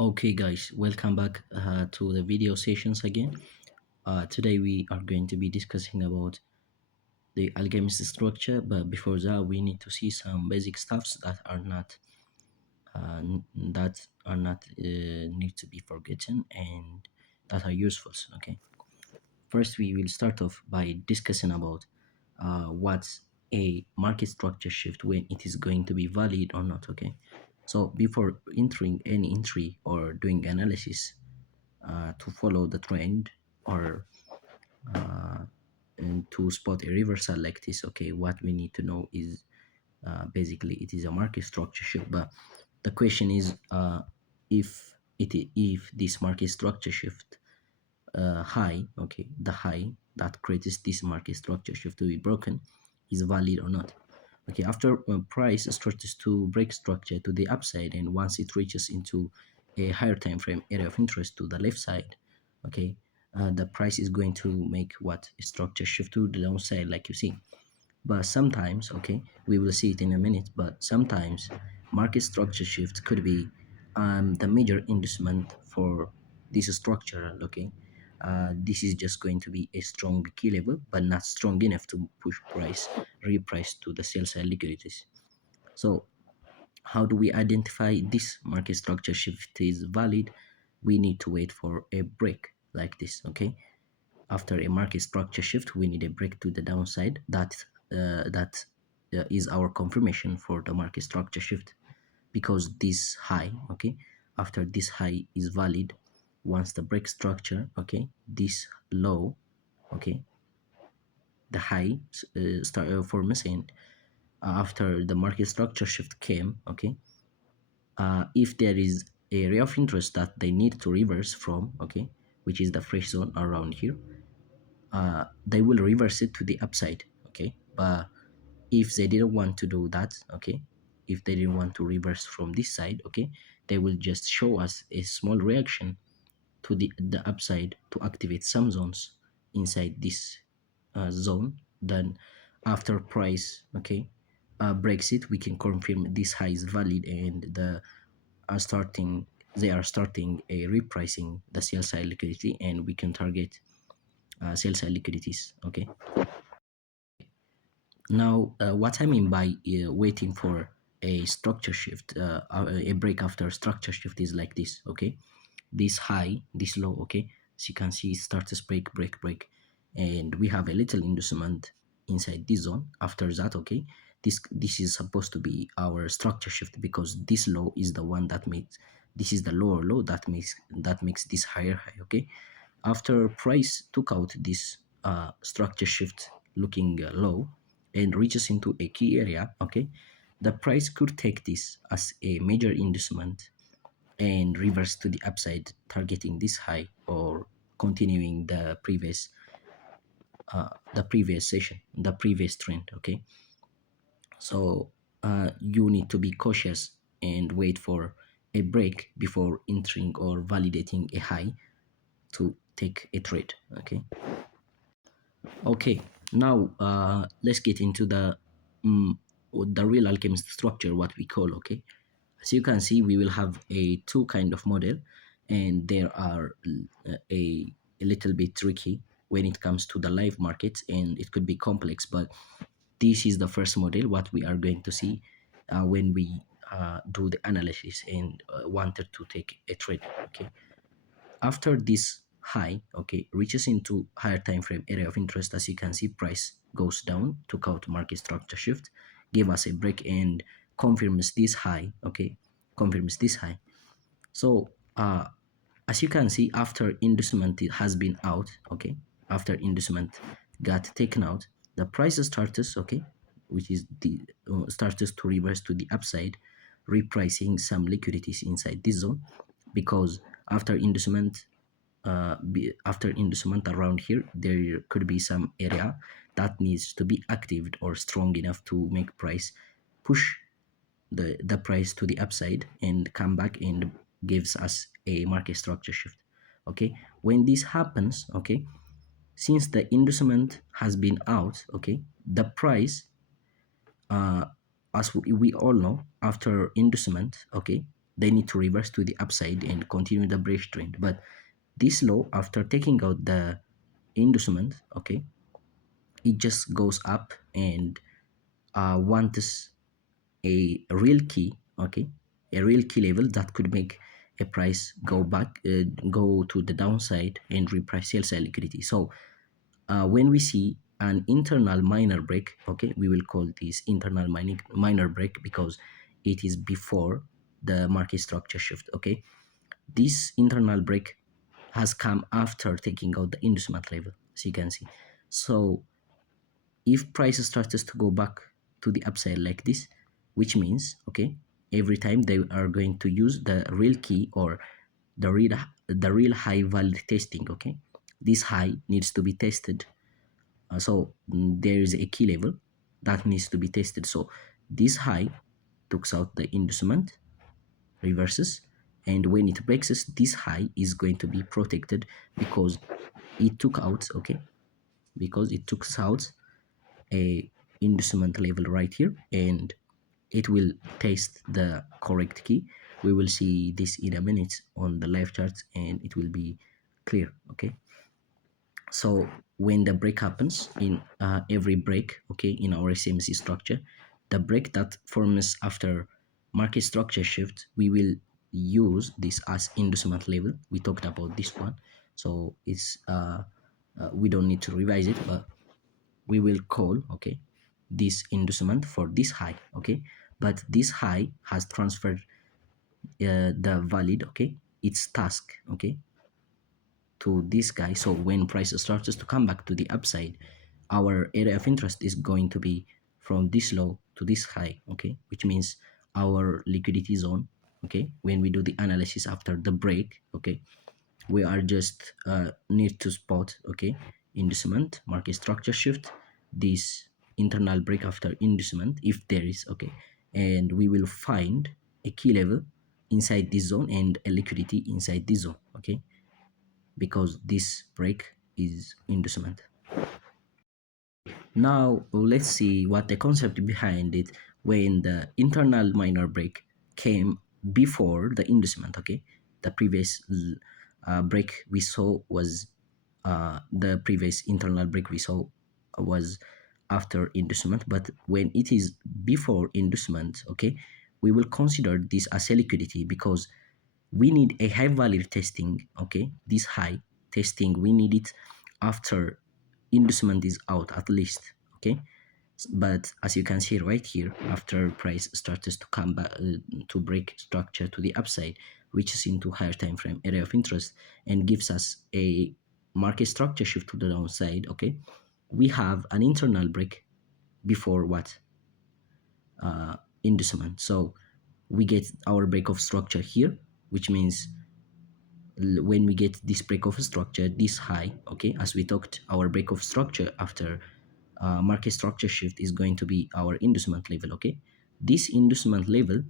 Okay guys, welcome back to the video sessions again. Today we are going to be discussing about the alchemist structure, but before that we need to see some basic stuffs that are not need to be forgotten and that are useful. Okay, first we will start off by discussing about what's a market structure shift, when it is going to be valid or not. Okay, so before entering any entry or doing analysis to follow the trend or uh, and to spot a reversal like this, okay, what we need to know is basically it is a market structure shift. But the question is, if this market structure shift high, okay, the high that creates this market structure shift to be broken is valid or not. Okay, after price starts to break structure to the upside, and once it reaches into a higher time frame area of interest to the left side, okay, the price is going to make what a structure shift to the downside, like you see. But sometimes, okay, we will see it in a minute, but sometimes market structure shift could be the major inducement for this structure. Okay, this is just going to be a strong key level, but not strong enough to push price reprice to the sell side liquidities. So how do we identify this market structure shift is valid? We need to wait for a break like this. Okay, after a market structure shift, we need a break to the downside. That is our confirmation for the market structure shift, because this high, okay, after this high is valid, once the break structure, okay, this low, okay, the high start forms, and after the market structure shift came, okay, if there is a area of interest that they need to reverse from, okay, which is the fresh zone around here, they will reverse it to the upside. Okay, but if they didn't want to do that, okay, if they didn't want to reverse from this side, okay, they will just show us a small reaction to the upside to activate some zones inside this zone. Then after price, okay, breaks it, we can confirm this high is valid, and are starting they are starting a repricing the sell side liquidity, and we can target sell side liquidities. Okay, now what I mean by waiting for a structure shift, a break after structure shift is like this. Okay, this high, this low, okay, as you can see, it starts to break, and we have a little inducement inside this zone. After that, okay, this is supposed to be our structure shift, because this low is the one that makes, this is the lower low that makes this higher high. Okay, after price took out this structure shift looking low and reaches into a key area, okay, the price could take this as a major inducement and reverse to the upside, targeting this high or continuing the previous session, the previous trend. Okay, so you need to be cautious and wait for a break before entering or validating a high to take a trade. Okay, now let's get into um, the real alchemist structure, what we call. Okay, as you can see, we will have a two kind of model, and there are a little bit tricky when it comes to the live markets, and it could be complex, but this is the first model what we are going to see when we do the analysis and wanted to take a trade. Okay, after this high, okay, reaches into higher time frame area of interest, as you can see, price goes down, took out market structure shift, give us a break, and confirms this high. Okay, confirms this high. So as you can see, after inducement it has been out, okay, after inducement got taken out, the price starts, okay, which is the starts to reverse to the upside, repricing some liquidities inside this zone, because after inducement, after inducement around here, there could be some area that needs to be activated or strong enough to make price push the price to the upside and come back and gives us a market structure shift. Okay, when this happens, okay, since the inducement has been out, okay, the price, uh, as we all know, after inducement, okay, they need to reverse to the upside and continue the bearish trend. But this low, after taking out the inducement, okay, it just goes up and wants a real key, okay, a real key level that could make a price go back, go to the downside and reprice sell side liquidity. So when we see an internal minor break, okay, we will call this internal minor break because it is before the market structure shift, okay. This internal break has come after taking out the inducement level, as you can see. So if price starts to go back to the upside like this, which means, okay, every time they are going to use the real key or the real high value testing, okay, this high needs to be tested. There is a key level that needs to be tested. So this high takes out the inducement, reverses, and when it breaks, this high is going to be protected because it took out, okay, because it took out a inducement level right here, and it will test the correct key. We will see this in a minute on the live charts and it will be clear, okay. So when the break happens in every break, okay, in our SMC structure, the break that forms after market structure shift, we will use this as inducement level. We talked about this one, so it's we don't need to revise it, but we will call, okay, this inducement for this high, okay. But this high has transferred the valid, okay, its task, okay, to this guy. So when price starts to come back to the upside, our area of interest is going to be from this low to this high, okay, which means our liquidity zone, okay, when we do the analysis after the break, okay, we are just need to spot, okay, inducement, market structure shift, this internal break after inducement if there is, okay, and we will find a key level inside this zone and a liquidity inside this zone, okay, because this break is inducement. Now let's see what the concept behind it when the internal minor break came before the inducement, okay. The previous break we saw was the previous internal break we saw was after inducement, but when it is before inducement, okay, we will consider this as a liquidity because we need a high value testing, okay, this high testing we need it after inducement is out at least, okay. But as you can see right here, after price starts to come back to break structure to the upside, reaches into higher time frame area of interest and gives us a market structure shift to the downside, okay, we have an internal break before what inducement. So we get our break of structure here, which means when we get this break of structure this high, okay, as we talked, our break of structure after market structure shift is going to be our inducement level, okay. This inducement level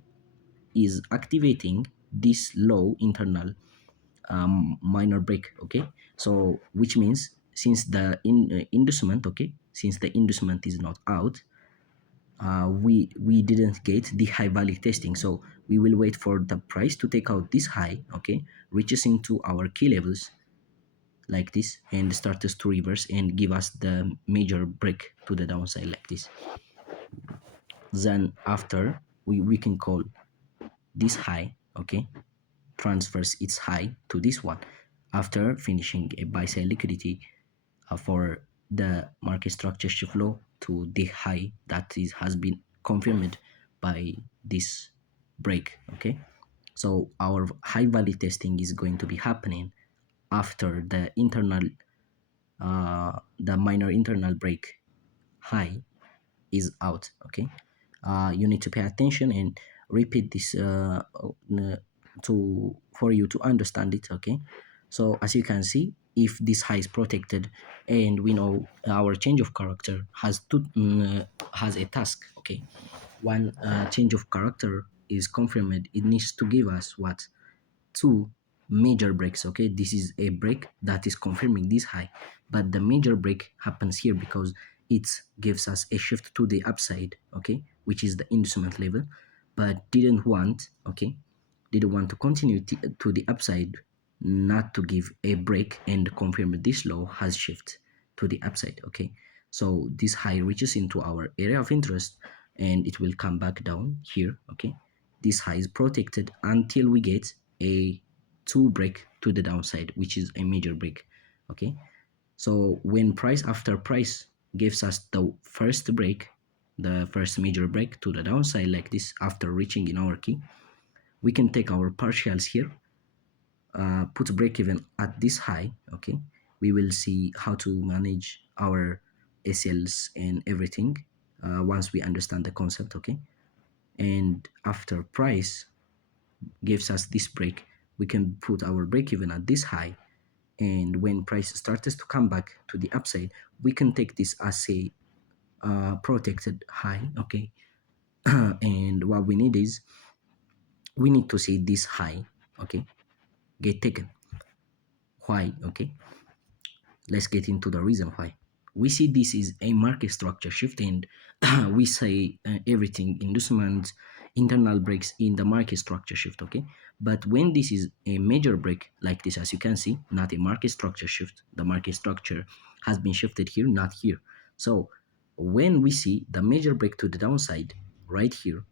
is activating this low internal minor break, okay. So which means since the inducement, okay, since the inducement is not out, we didn't get the high value testing, so we will wait for the price to take out this high, okay, reaches into our key levels like this and starts to reverse and give us the major break to the downside like this. Then after we can call this high, okay, transfers its high to this one after finishing a buy sell liquidity for the market structure shift low to the high that has been confirmed by this break, okay. So our high value testing is going to be happening after the minor internal break high is out, okay. You need to pay attention and repeat this to for you to understand it, okay. So as you can see, if this high is protected and we know our change of character has a task, okay, one change of character is confirmed, it needs to give us what, two major breaks, okay. This is a break that is confirming this high, but the major break happens here because it gives us a shift to the upside, okay, which is the inducement level, but didn't want, okay, did want to continue to the upside, not to give a break and confirm this low has shift to the upside. Okay, so this high reaches into our area of interest and it will come back down here. Okay, this high is protected until we get a two break to the downside, which is a major break. Okay, so when price after price gives us the first break, the first major break to the downside like this after reaching in our key, we can take our partials here, put break even at this high. Okay, we will see how to manage our SLs and everything once we understand the concept. Okay, and after price gives us this break, we can put our break even at this high, and when price starts to come back to the upside, we can take this as a protected high. Okay, and what we need is we need to see this high, okay, get taken. Why? Okay, let's get into the reason why. We see this is a market structure shift, and we say everything inducement, internal breaks in the market structure shift. Okay, but when this is a major break like this, as you can see, not a market structure shift, the market structure has been shifted here, not here. So when we see the major break to the downside right here,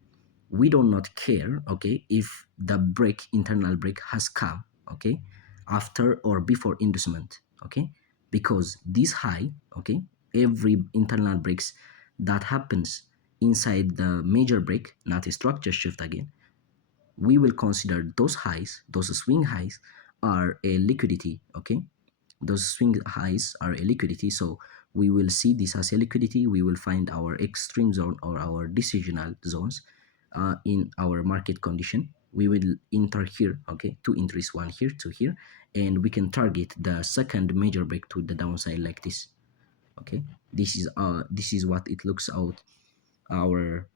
we do not care, okay, if the break, internal break has come, okay, after or before inducement. Okay, because this high, okay, every internal breaks that happens inside the major break, not a structure shift again, we will consider those highs, those swing highs, are a liquidity. Okay, those swing highs are a liquidity, so we will see this as a liquidity. We will find our extreme zone or our decisional zones in our market condition. We will enter here, okay, two entries, one here, two here, and we can target the second major break to the downside like this. Okay, this is what it looks out our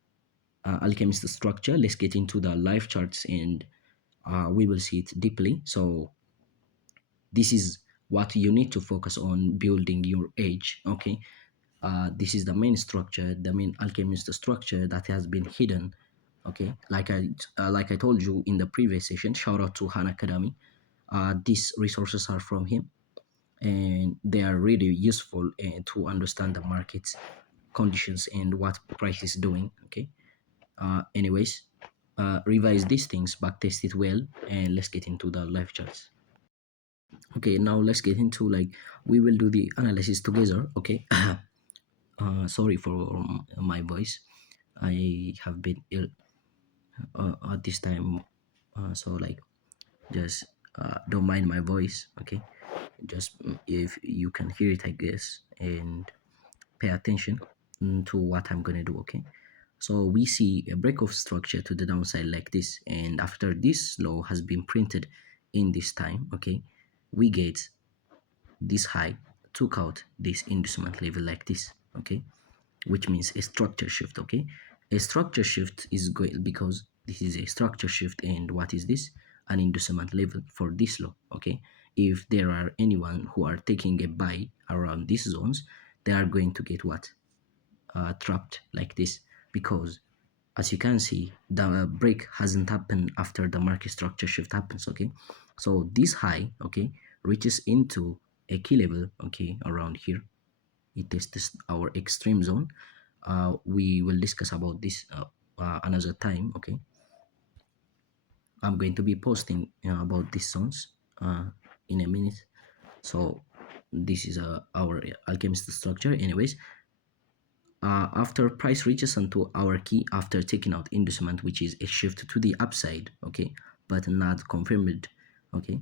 alchemist structure. Let's get into the live charts and we will see it deeply. So this is what you need to focus on building your edge. Okay, this is the main structure, the main alchemist structure that has been hidden. Okay, like I told you in the previous session, shout out to Han Academy. These resources are from him and they are really useful to understand the market's conditions and what price is doing. Okay, anyways, revise these things, back test it well, and let's get into the live charts. Okay, now let's get into like we will do the analysis together. Okay, sorry for my voice. I have been ill at this time, so like just don't mind my voice. Okay, just if you can hear it, I guess, and pay attention to what I'm gonna do. Okay, so we see a break of structure to the downside like this, and after this low has been printed in this time, okay, we get this high, took out this inducement level like this. Okay, which means a structure shift. Okay, a structure shift is going because this is a structure shift, and what is this? An inducement level for this low. Okay, if there are anyone who are taking a buy around these zones, they are going to get what? Trapped like this, because as you can see, the break hasn't happened after the market structure shift happens. Okay, so this high, okay, reaches into a key level, okay, around here. It is this our extreme zone. We will discuss about this another time. Okay, I'm going to be posting about these zones in a minute. So this is our alchemist structure. Anyways, after price reaches onto our key after taking out inducement, which is a shift to the upside, okay, but not confirmed. Okay,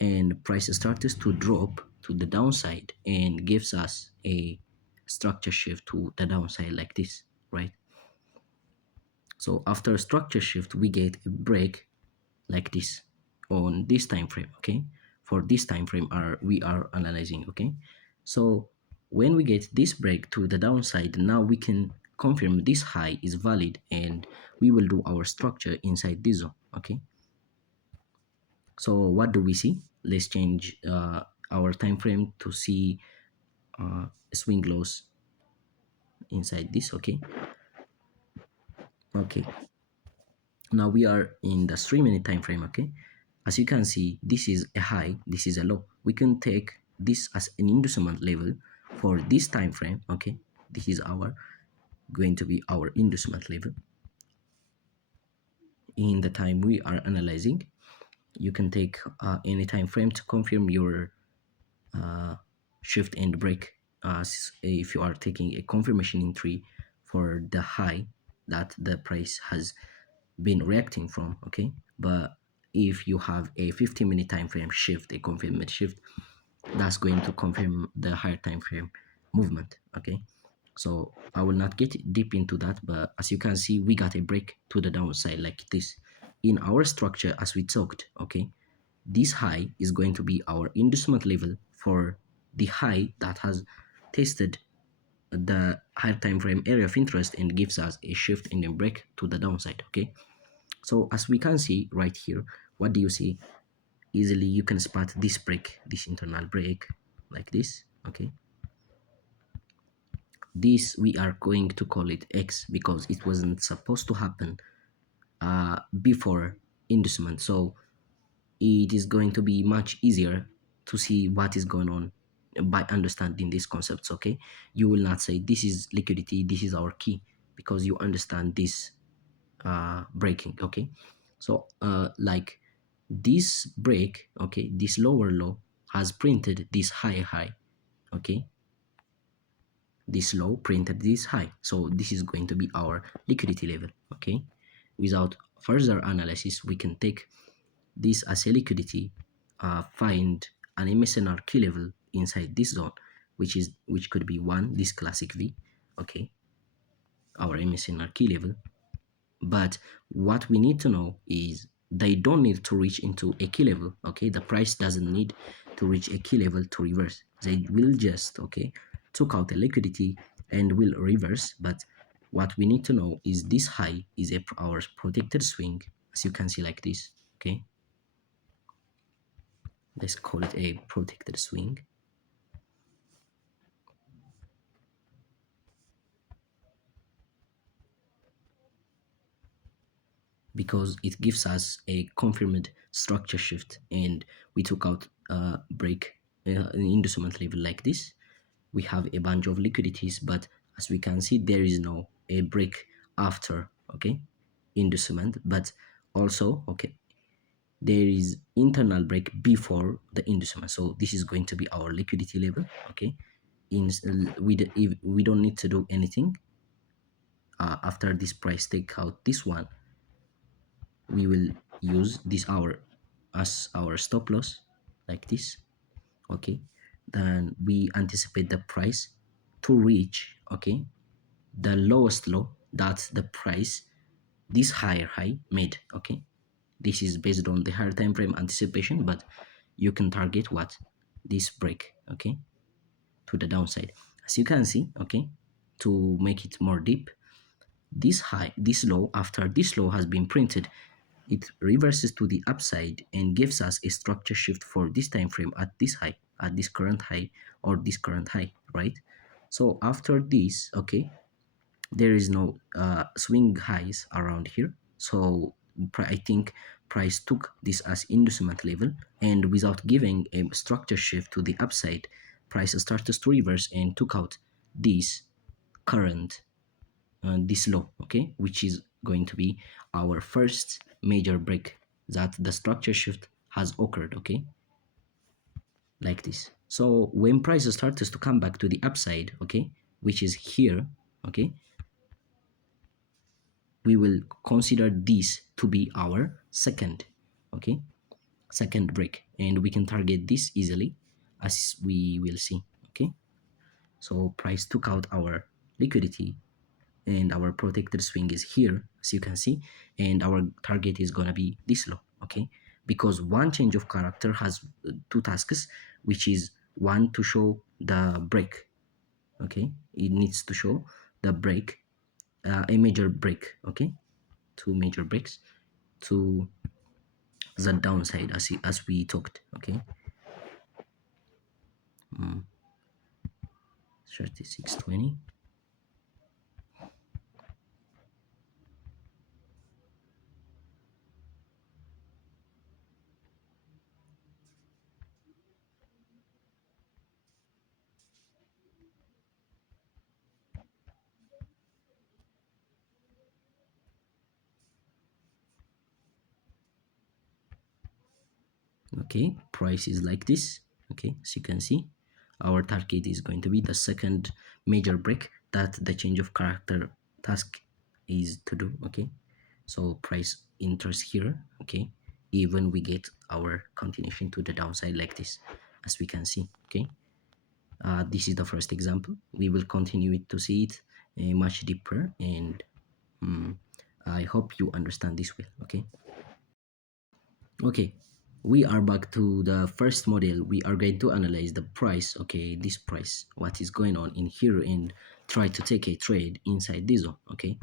and price starts to drop to the downside and gives us a structure shift to the downside like this, right? So after structure shift, we get a break like this on this time frame. Okay, for this time frame we are analyzing. Okay, so when we get this break to the downside, now we can confirm this high is valid and we will do our structure inside this zone. Okay, so what do we see? Let's change our time frame to see swing lows inside this. Okay, okay, Now we are in the 3 minute time frame. Okay, as you can see, this is a high, this is a low. We can take this as an inducement level for this time frame. Okay, this is our going to be our inducement level in the time we are analyzing. You can take any time frame to confirm your uh, shift and break, if you are taking a confirmation entry for the high that the price has been reacting from. Okay, but if you have a 15-minute time frame shift, a confirmation shift, that's going to confirm the higher time frame movement. Okay, so I will not get deep into that, but as you can see, we got a break to the downside like this in our structure as we talked. Okay, this high is going to be our inducement level for the high that has tested the higher time frame area of interest and gives us a shift and a break to the downside. Okay, so as we can see right here, what do you see? Easily you can spot this break, this internal break like this. Okay, this we are going to call it X because it wasn't supposed to happen before inducement. So it is going to be much easier to see what is going on by understanding these concepts. Okay, you will not say this is liquidity, this is our key, because you understand this breaking. Okay, so like this break, okay, this lower low has printed this high high. Okay, this low printed this high, so this is going to be our liquidity level. Okay, without further analysis we can take this as a liquidity, find an MSNR key level inside this zone, which could be one, this classic V. Okay, our MSNR key level. But what we need to know is they don't need to reach into a key level. Okay, the price doesn't need to reach a key level to reverse. They will just, okay, took out a liquidity and will reverse. But what we need to know is this high is our protected swing, as you can see like this. Okay, let's call it a protected swing. Because it gives us a confirmed structure shift, and we took out a break, an inducement level like this. We have a bunch of liquidities, but as we can see, there is no a break after, okay, inducement, but also, okay, there is internal break before the inducement. So this is going to be our liquidity level. Okay, we don't need to do anything after this price take out this one. We will use this hour as our stop loss like this. Okay, then we anticipate the price to reach, okay, the lowest low that the price this higher high made. Okay, this is based on the higher time frame anticipation, but you can target what, this break, okay, to the downside. As you can see, okay, to make it more deep, this high, this low, after this low has been printed, it reverses to the upside and gives us a structure shift for this time frame at this high, at this current high, or this current high, right? So after this, okay, there is no swing highs around here. So I think price took this as inducement level, and without giving a structure shift to the upside, price started to reverse and took out this current, this low, okay, which is going to be our first major break that the structure shift has occurred. Okay, like this. So when price starts to come back to the upside, okay, which is here, okay, we will consider this to be our second, okay, second break, and we can target this easily, as we will see. Okay, so price took out our liquidity and our protected swing is here, as you can see, and our target is gonna be this low. Okay, because one change of character has two tasks, which is one to show the break. Okay, it needs to show the break, a major break. Okay, two major breaks to the downside, as we talked. Okay, 3620. Okay, price is like this. Okay, as you can see, our target is going to be the second major break that the change of character task is to do. Okay, so price enters here. Okay, even we get our continuation to the downside like this, as we can see. Okay, this is the first example. We will continue it to see it much deeper, and mm, I hope you understand this well. Okay. Okay, we are back to the first model. We are going to analyze the price. Okay, this price, what is going on in here, and try to take a trade inside this zone. Okay,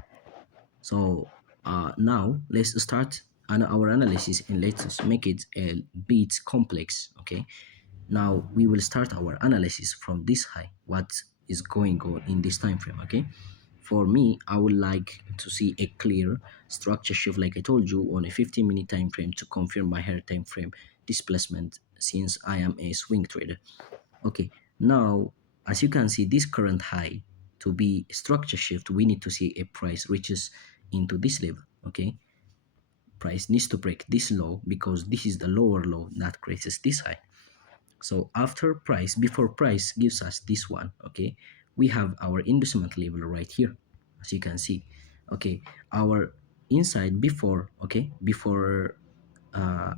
so now let's start our analysis, and let's make it a bit complex. Okay, now we will start our analysis from this high. What is going on in this time frame? Okay, for me, I would like to see a clear structure shift, like I told you, on a 15-minute time frame to confirm my higher time frame displacement, since I am a swing trader. Okay, now as you can see, this current high, to be a structure shift, we need to see a price reaches into this level. Okay, price needs to break this low, because this is the lower low that creates this high. So after price, before price gives us this one, okay, we have our inducement level right here, as you can see. Okay, our inside before, okay, before uh,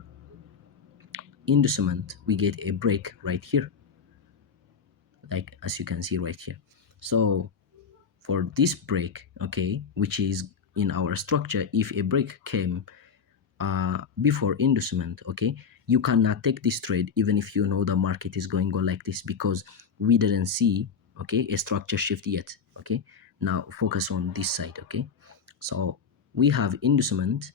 inducement, we get a break right here, like as you can see right here. So for this break, okay, which is in our structure, if a break came before inducement, okay, you cannot take this trade even if you know the market is going on like this, because we didn't see, okay, a structure shift yet. Okay, now focus on this side. Okay, so we have inducement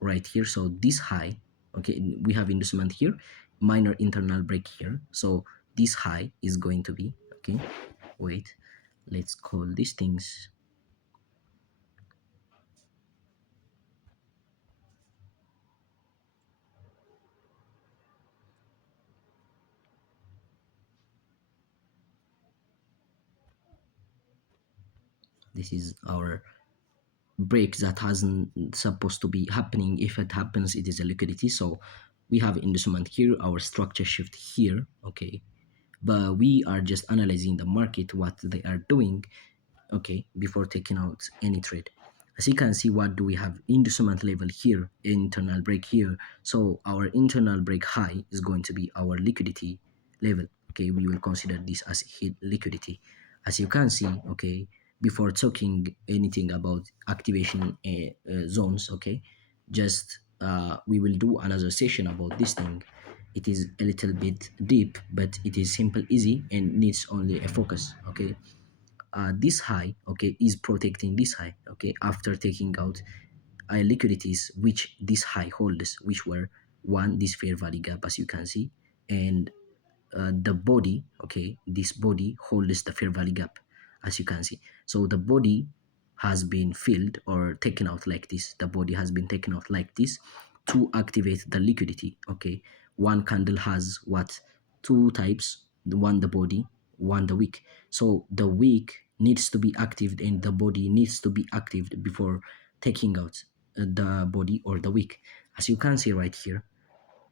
right here, so this high, okay, we have inducement here, minor internal break here, so this high is going to be, okay, wait, let's call these things. This is our break that hasn't supposed to be happening. If it happens, it is a liquidity. So we have inducement here, our structure shift here. Okay, but we are just analyzing the market, what they are doing, okay, before taking out any trade. As you can see, what do we have? Inducement level here, internal break here. So our internal break high is going to be our liquidity level. Okay, we will consider this as hit liquidity. As you can see, okay, before talking anything about activation zones, okay, just we will do another session about this thing. It is a little bit deep, but it is simple, easy, and needs only a focus. Okay, this high, okay, is protecting this high, okay, after taking out liquidities which this high holds, which were one, this fair value gap, as you can see, and the body, okay, this body holds the fair value gap, as you can see. So the body has been filled or taken out like this. The body has been taken out like this to activate the liquidity. Okay, one candle has what, two types, the one the body, one the wick. So the wick needs to be active and the body needs to be active before taking out the body or the wick. As you can see right here,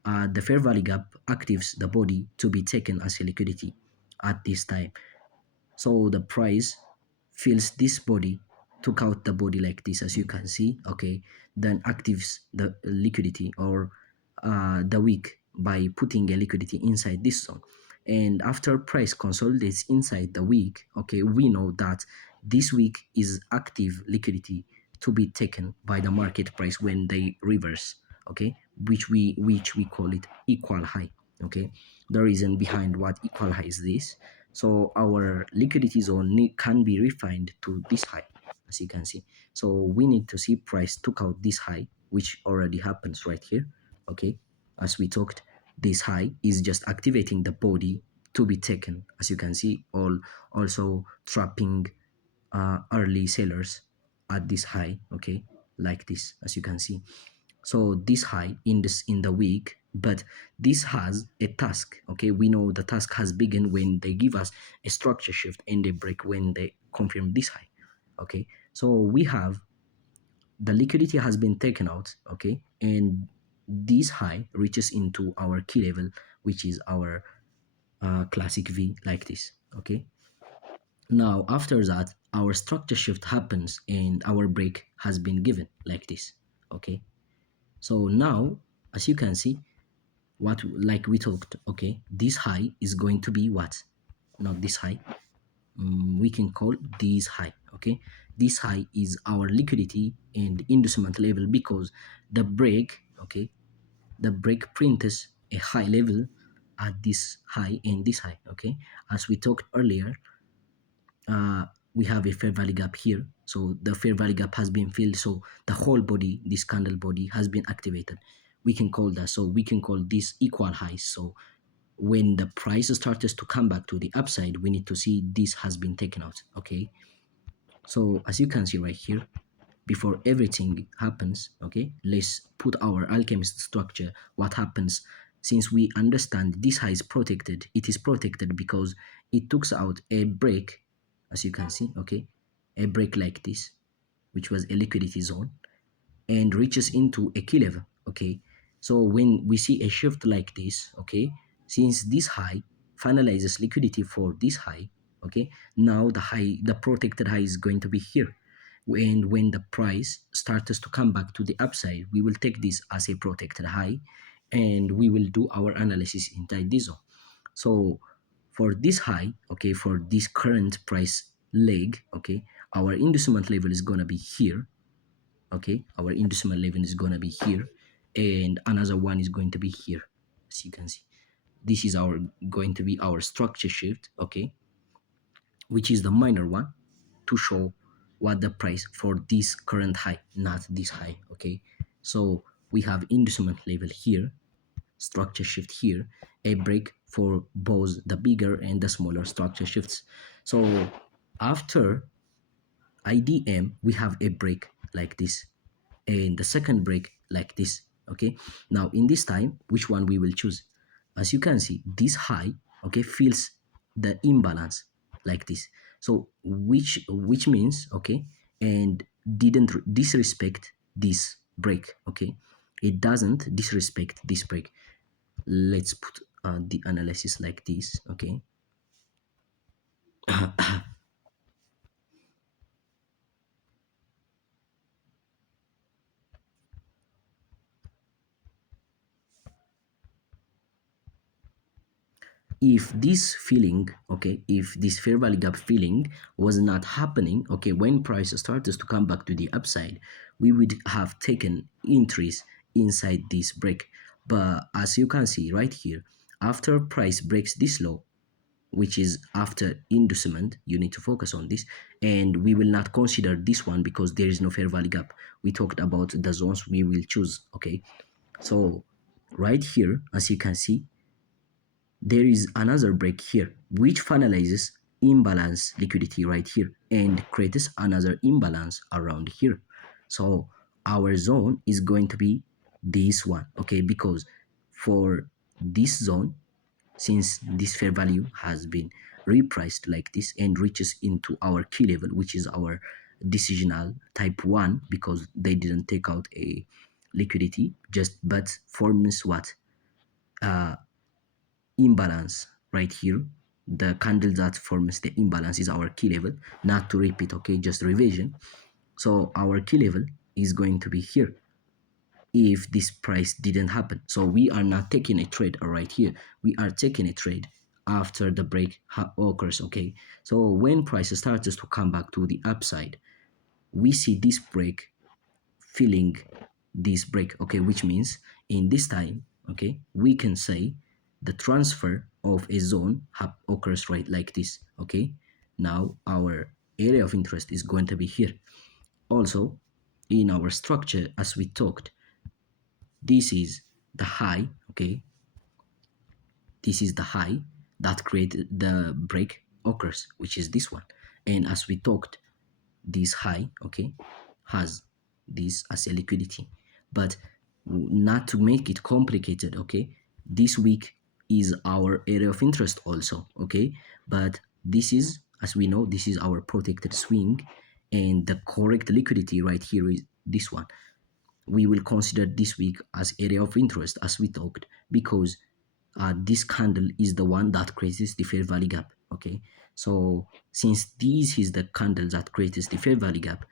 the fair value gap activates the body to be taken as a liquidity at this time. So the price fills this body, took out the body like this, as you can see, okay, then actives the liquidity or the wick by putting a liquidity inside this zone. And after price consolidates inside the wick, okay, we know that this wick is active liquidity to be taken by the market price when they reverse, okay, which we call it equal high. Okay, the reason behind what equal high is this. So our liquidity zone can be refined to this high, as you can see. So we need to see price took out this high, which already happens right here. Okay, as we talked, this high is just activating the body to be taken, as you can see, all also trapping early sellers at this high. Okay, like this, as you can see. So this high in this in the week, but this has a task. Okay, we know the task has begun when they give us a structure shift and they break when they confirm this high. Okay, so we have the liquidity has been taken out, okay, and this high reaches into our key level, which is our classic V like this. Okay. Now after that, our structure shift happens and our break has been given like this. Okay. So now, as you can see, what like we talked, okay, this high is going to be what? Not this high. We can call this high. Okay, this high is our liquidity and inducement level because the break, okay, the break prints a high level at this high and this high. Okay, as we talked earlier, uh, we have a fair value gap here. So the fair value gap has been filled. So the whole body, this candle body, has been activated. We can call that. So we can call this equal highs. So when the price starts to come back to the upside, we need to see this has been taken out. Okay. So as you can see right here, before everything happens, okay, let's put our alchemist structure. What happens since we understand this high is protected? It is protected because it took out a break, as you can see, okay, a break like this, which was a liquidity zone, and reaches into a key level. Okay, so when we see a shift like this, okay, since this high finalizes liquidity for this high, okay, now the protected high is going to be here. And when the price starts to come back to the upside, we will take this as a protected high and we will do our analysis inside this zone. So for this high, okay, for this current price leg, okay, our inducement level is gonna be here. Okay, our inducement level is gonna be here, and another one is going to be here. As you can see, this is our going to be our structure shift. Okay, which is the minor one to show what the price for this current high, not this high. Okay, so we have inducement level here, structure shift here, a break for both the bigger and the smaller structure shifts. So after IDM, we have a break like this, and the second break like this. Okay, now in this time, which one we will choose? As you can see, this high, okay, feels the imbalance like this. So which means, okay, and didn't disrespect this break. Okay, it doesn't disrespect this break. Let's put the analysis like this. Okay. If this feeling, okay, if this fair value gap feeling was not happening, okay, when price starts to come back to the upside, we would have taken entries inside this break. But as you can see right here, after price breaks this low, which is after inducement, you need to focus on this, and we will not consider this one because there is no fair value gap. We talked about the zones we will choose. Okay, so right here, as you can see, there is another break here which finalizes imbalance liquidity right here and creates another imbalance around here. So our zone is going to be this one, okay, because for this zone, since this fair value has been repriced like this and reaches into our key level, which is our decisional type 1, because they didn't take out a liquidity, just but forms what, uh, imbalance right here. The candle that forms the imbalance is our key level. Not to repeat, okay, just revision. So our key level is going to be here if this price didn't happen. So we are not taking a trade right here. We are taking a trade after the break occurs. Okay, so when price starts to come back to the upside, we see this break filling this break, okay, which means in this time, okay, we can say the transfer of a zone occurs right like this. Okay, now our area of interest is going to be here. Also, in our structure, as we talked, this is the high. Okay, this is the high that created the break occurs, which is this one. And as we talked, this high, okay, has this as a liquidity. But not to make it complicated, okay, this week is our area of interest also. Okay, but this is, as we know, this is our protected swing, and the correct liquidity right here is this one. we will consider this week as area of interest as we talked, because this candle is the one that creates the fair value gap. Okay, so since this is the candle that creates the fair value gap,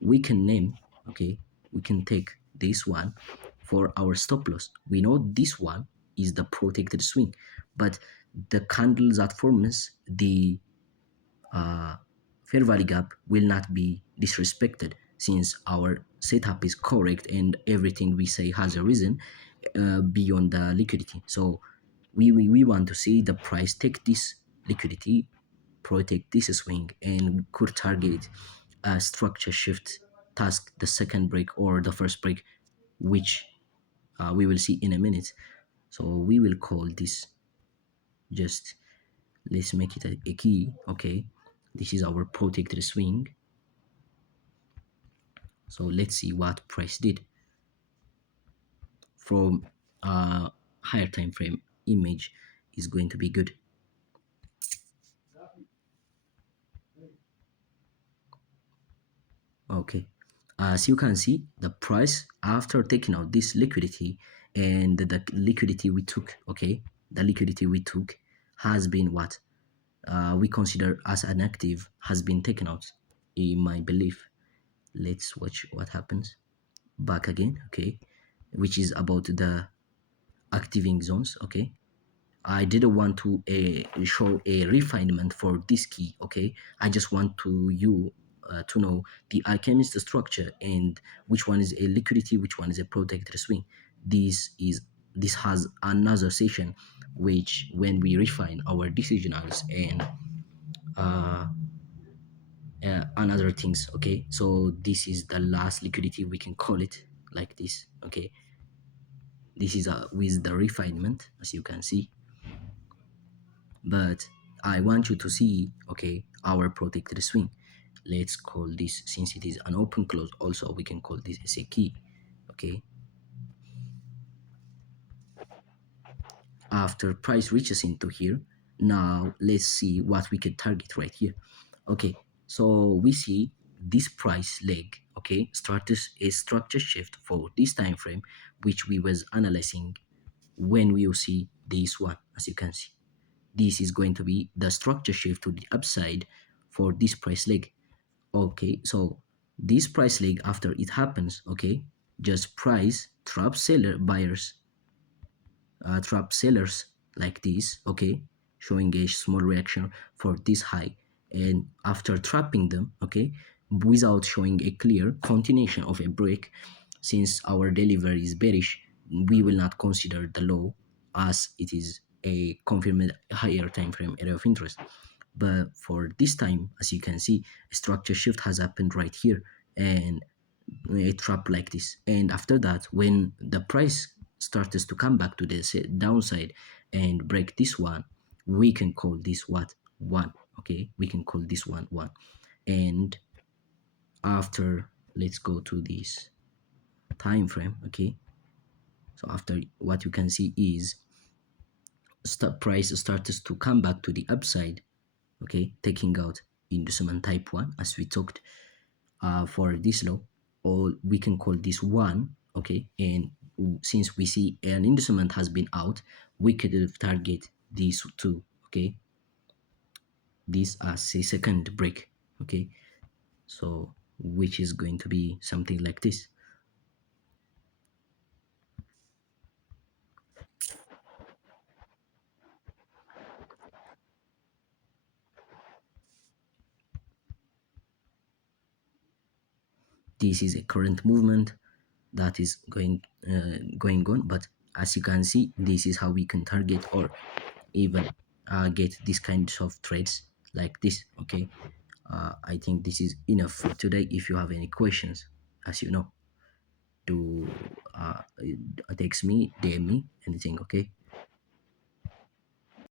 we can name, okay, we can take this one for our stop loss. We know this one is the protected swing, but the candle that forms the uh, fair value gap will not be disrespected, since our setup is correct and everything we say has a reason beyond the liquidity. So we want to see the price take this liquidity, protect this swing, and could target a structure shift task, the second break or the first break, which we will see in a minute. So we will call this, just let's make it a key. Okay, this is our protected swing. So let's see what price did from a higher time frame image is going to be good. Okay, as you can see, the price after taking out this liquidity and the liquidity we took, okay, the liquidity we took has been what we consider as an active has been taken out, in my belief. Let's watch what happens back again, okay, which is about the activing zones. Okay, I didn't want to show a refinement for this key. Okay, I just want to know the alchemist structure and which one is a liquidity, which one is a protected swing. This has another session, which when we refine our decisionals and uh, another things. Okay, so this is the last liquidity, we can call it like this. Okay, this is with the refinement, as you can see, but I want you to see, okay, our protected swing. Let's call this, since it is an open close, also we can call this as a key. Okay, after price reaches into here, now let's see what we can target right here. Okay, so we see this price leg, okay, started a structure shift for this time frame, which we was analyzing when we will see this one. As you can see, this is going to be the structure shift to the upside for this price leg. Okay, so this price leg after it happens, okay, just price trap seller buyers, trap sellers like this, okay, showing a small reaction for this high, and after trapping them, okay, without showing a clear continuation of a break, since our delivery is bearish, we will not consider the low, as it is a confirmed higher time frame area of interest. But for this time, as you can see, a structure shift has happened right here, and a trap like this. And after that, when the price starts to come back to the downside and break this one, we can call this what? One. Okay, we can call this one one. And after, let's go to this time frame. Okay, so after, what you can see is price starts to come back to the upside, okay, taking out inducement type 1, as we talked for this low, or we can call this 1. Okay, and since we see an inducement has been out, we could target these 2. Okay, this as a second break. Okay, so which is going to be something like this. This is a current movement that is going on, but as you can see, this is how we can target or even get these kinds of trades like this. Okay, I think this is enough for today. If you have any questions, as you know, to text me, DM me, anything. Okay.